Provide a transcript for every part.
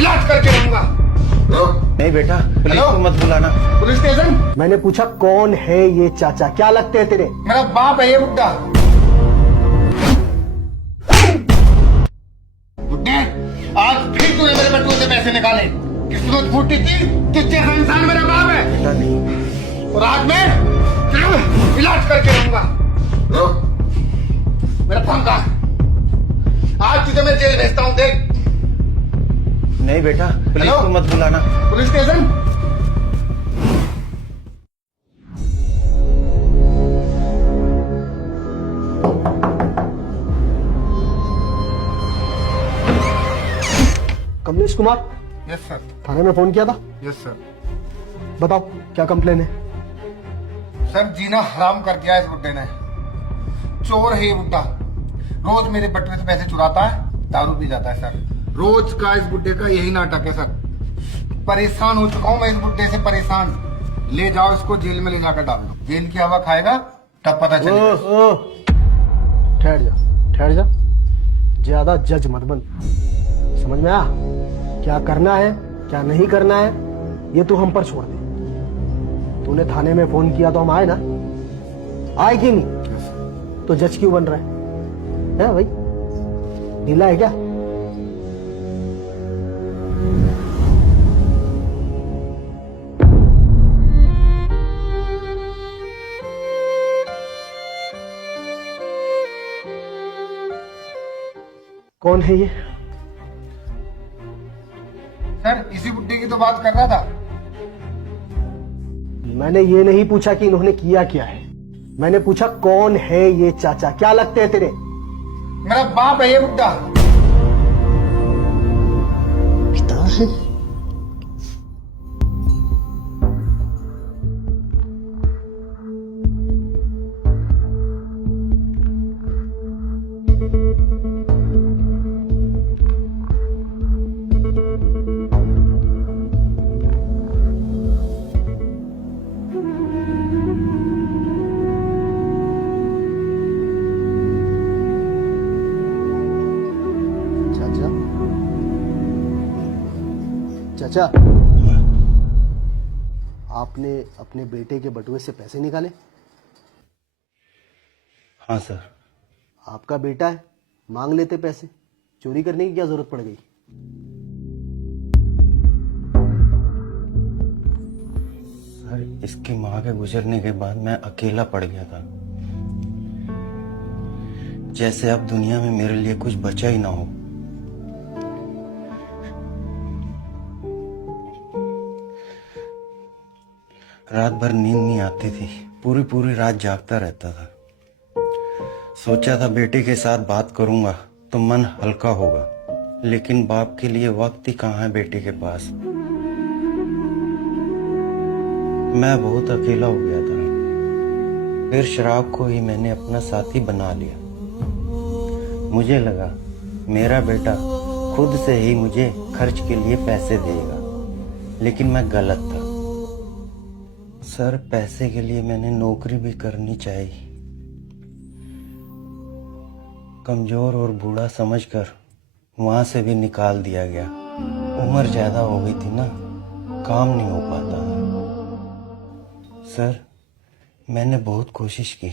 इलाज करके रहूंगा। नहीं बेटा, पुलिस को मत बुलाना। Police station? मैंने पूछा कौन है ये चाचा, क्या लगते हैं तेरे? मेरा बाप है ये बुड्ढा। बुड्ढे, आज फिर तूने मेरे बटुए से पैसे निकाले। किस्मत फूटी थी, तुझ जैसा इंसान मेरा बाप है। बेटा नहीं। और आज मैं इलाज करके रहूंगा। मेरा फोन कहा? आज तुझे मैं जेल भेजता हूँ, देख। नहीं बेटा, पुलिस को मत बुलाना। Police station? Kamlesh Kumar, yes sir. थाने में फोन किया था? Yes sir. बताओ क्या कंप्लेन है? सर, जीना हराम कर दिया इस बुड्ढे ने। चोर है ये बुड्ढा। रोज मेरे बटुए से पैसे चुराता है, दारू पी जाता है सर। रोज का इस बुड्ढे का यही नाटक है सर। परेशान हो चुका हूं मैं इस बुड्ढे से, परेशान। ले जाओ इसको जेल में ले जाकर डाल दो। जेल की हवा खाएगा तब पता चलेगा। ठहर जा, ठहर जा, ज्यादा जज मत बन। समझ में आ? क्या करना है क्या नहीं करना है ये तू हम पर छोड़ दे। तूने थाने में फोन किया तो हम आए ना? आए कि नहीं? तो जज क्यों बन रहा है भाई? ढीला है क्या? कौन है ये? सर, इसी बुड्ढे की तो बात कर रहा था। मैंने ये नहीं पूछा कि इन्होंने किया क्या है, मैंने पूछा कौन है ये चाचा, क्या लगते हैं तेरे? मेरा बाप है ये बुड्ढा। पिता है? चाचा, आपने अपने बेटे के बटुए से पैसे निकाले? हाँ सर। आपका बेटा है, मांग लेते पैसे। चोरी करने की क्या जरूरत पड़ गई? सर, इसकी माँ के गुजरने के बाद मैं अकेला पड़ गया था, जैसे अब दुनिया में मेरे लिए कुछ बचा ही ना हो। रात भर नींद नहीं आती थी, पूरी पूरी रात जागता रहता था। सोचा था बेटे के साथ बात करूंगा तो मन हल्का होगा, लेकिन बाप के लिए वक्त ही कहाँ है बेटे के पास। मैं बहुत अकेला हो गया था। फिर शराब को ही मैंने अपना साथी बना लिया। मुझे लगा मेरा बेटा खुद से ही मुझे खर्च के लिए पैसे देगा, लेकिन मैं गलत था। सर, पैसे के लिए मैंने नौकरी भी करनी चाहिए। कमजोर और बूढ़ा समझकर वहां से भी निकाल दिया गया। उम्र ज्यादा हो गई थी ना, काम नहीं हो पाता। सर, मैंने बहुत कोशिश की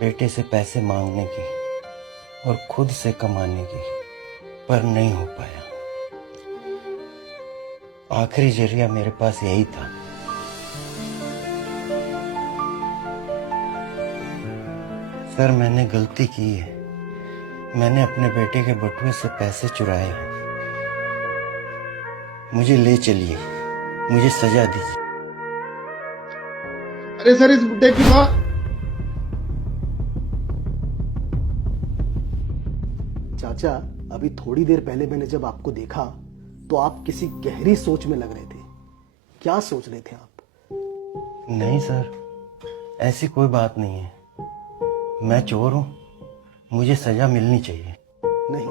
बेटे से पैसे मांगने की और खुद से कमाने की, पर नहीं हो पाया। आखिरी जरिया मेरे पास यही था। सर, मैंने गलती की है। मैंने अपने बेटे के बटुए से पैसे चुराए हैं। मुझे ले चलिए, मुझे सजा दीजिए। अरे सर, इस बुड्ढे की माँ। चाचा, अभी थोड़ी देर पहले मैंने जब आपको देखा तो आप किसी गहरी सोच में लग रहे थे। क्या सोच रहे थे आप? नहीं सर, ऐसी कोई बात नहीं है। मैं चोर हूं, मुझे सजा मिलनी चाहिए। नहीं,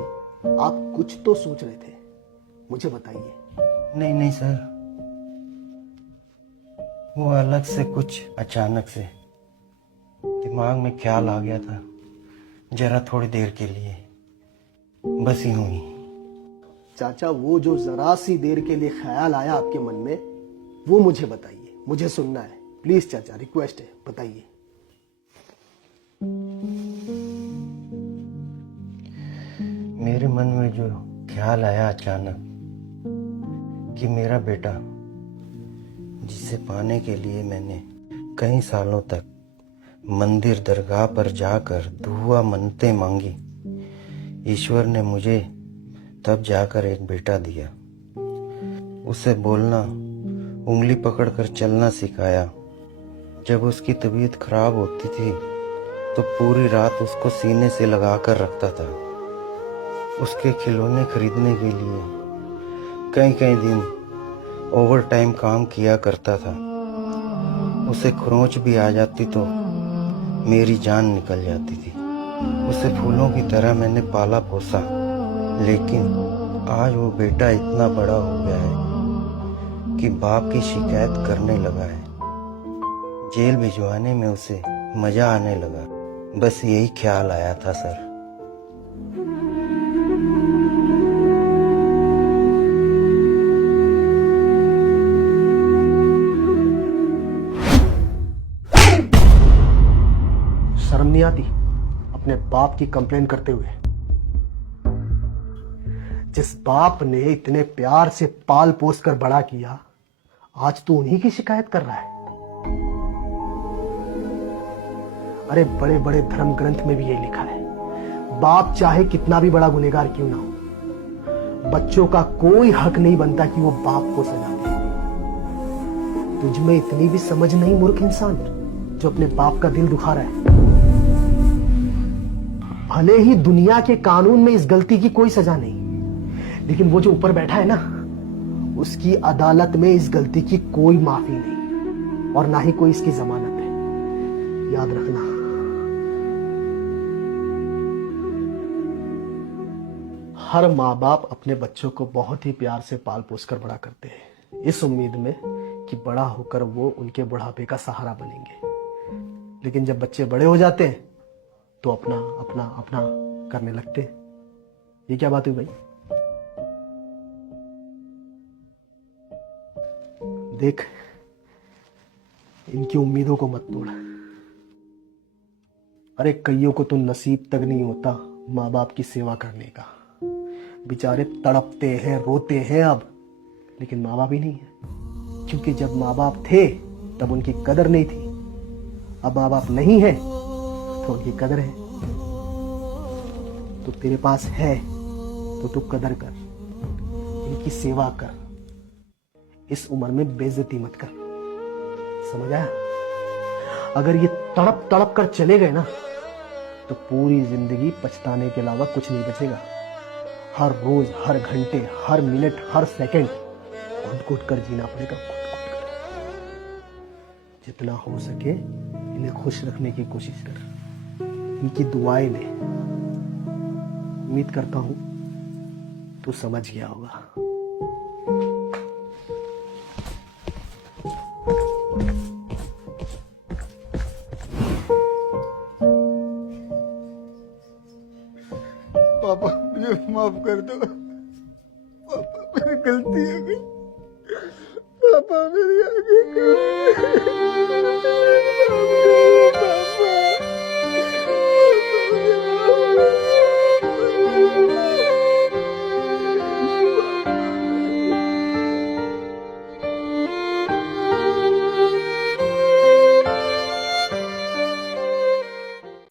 आप कुछ तो सोच रहे थे, मुझे बताइए। नहीं नहीं सर, वो अलग से कुछ अचानक से दिमाग में ख्याल आ गया था, जरा थोड़ी देर के लिए, बस यूं ही। चाचा वो जो जरा सी देर के लिए ख्याल आया आपके मन में, वो मुझे बताइए, मुझे सुनना है। प्लीज चाचा, रिक्वेस्ट है, बताइए। मेरे मन में जो ख्याल आया अचानक कि मेरा बेटा, जिसे पाने के लिए मैंने कई सालों तक मंदिर दरगाह पर जाकर दुआ मन्नतें मांगी, ईश्वर ने मुझे तब जाकर एक बेटा दिया। उसे बोलना, उंगली पकड़कर चलना सिखाया। जब उसकी तबीयत खराब होती थी तो पूरी रात उसको सीने से लगाकर रखता था। उसके खिलौने खरीदने के लिए कई कई दिन ओवर टाइम काम किया करता था। उसे खरोंच भी आ जाती तो मेरी जान निकल जाती थी। उसे फूलों की तरह मैंने पाला पोसा, लेकिन आज वो बेटा इतना बड़ा हो गया है कि बाप की शिकायत करने लगा है। जेल भिजवाने में उसे मजा आने लगा। बस यही ख्याल आया था सर। शर्म नहीं आती अपने बाप की कंप्लेन करते हुए? जिस बाप ने इतने प्यार से पाल पोस कर बड़ा किया, आज तू उन्हीं की शिकायत कर रहा है। अरे बड़े बड़े धर्म ग्रंथ में भी यही लिखा है, बाप चाहे कितना भी बड़ा गुनहगार क्यों ना हो, बच्चों का कोई हक नहीं बनता कि वो बाप को सजा दे। तुझ में इतनी भी समझ नहीं मूर्ख इंसान, जो अपने बाप का दिल दुखा रहा है। भले ही दुनिया के कानून में इस गलती की कोई सजा नहीं, लेकिन वो जो ऊपर बैठा है ना, उसकी अदालत में इस गलती की कोई माफी नहीं, और ना ही कोई इसकी जमानत है। याद रखना। हर माँ बाप अपने बच्चों को बहुत ही प्यार से पाल पोस कर बड़ा करते हैं, इस उम्मीद में कि बड़ा होकर वो उनके बुढ़ापे का सहारा बनेंगे। लेकिन जब बच्चे बड़े हो जाते हैं तो अपना अपना अपना करने लगते हैं। ये क्या बात हुई भाई? देख, इनकी उम्मीदों को मत तोड़। अरे कईयों को तो नसीब तक नहीं होता माँ बाप की सेवा करने का। बेचारे तड़पते हैं, रोते हैं अब, लेकिन माँ बाप ही नहीं है। क्योंकि जब माँ बाप थे तब उनकी कदर नहीं थी। अब माँ बाप नहीं है तो उनकी कदर है। तो तेरे पास है तो तू कदर कर, इनकी सेवा कर। इस उम्र में बेइज्जती मत कर, समझ आया? अगर ये तड़प तड़प कर चले गए ना, तो पूरी जिंदगी पछताने के अलावा कुछ नहीं बचेगा। हर रोज, हर घंटे, हर मिनट, हर सेकंड घुट घुट कर जीना पड़ेगा, घुट घुट कर। जितना हो सके इन्हें खुश रखने की कोशिश कर, इनकी दुआएं ले। उम्मीद करता हूं तू समझ गया होगा। पापा मुझे माफ कर दो। पापा मेरी गलती हो गई। पापा मेरी आगे